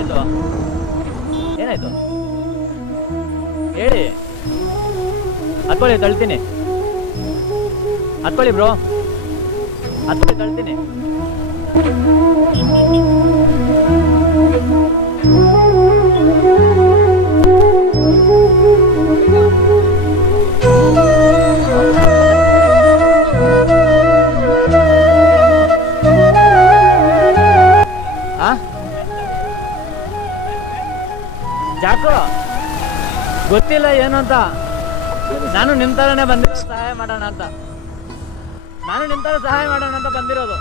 ಏನಾಯ್ತು ಏನಾಯ್ತು ಹೇಳಿ. ಹತ್ಕೊಳ್ಳಿ, ತಳ್ತೀನಿ. ಹತ್ಕೊಳ್ಳಿ ಬ್ರೋ, ಹತ್ಕೊಳ್ಳಿ, ತಳ್ತೀನಿ. ಜಾಕು ಗೊತ್ತಿಲ್ಲ ಏನು ಅಂತ. ನಾನು ನಿಮ್ಮ ಥರನೇ ಬಂದಿರೋದು, ಸಹಾಯ ಮಾಡೋಣ ಅಂತ. ನಾನು ನಿಮ್ಮ ಥರ ಸಹಾಯ ಮಾಡೋಣ ಅಂತ ಬಂದಿರೋದು.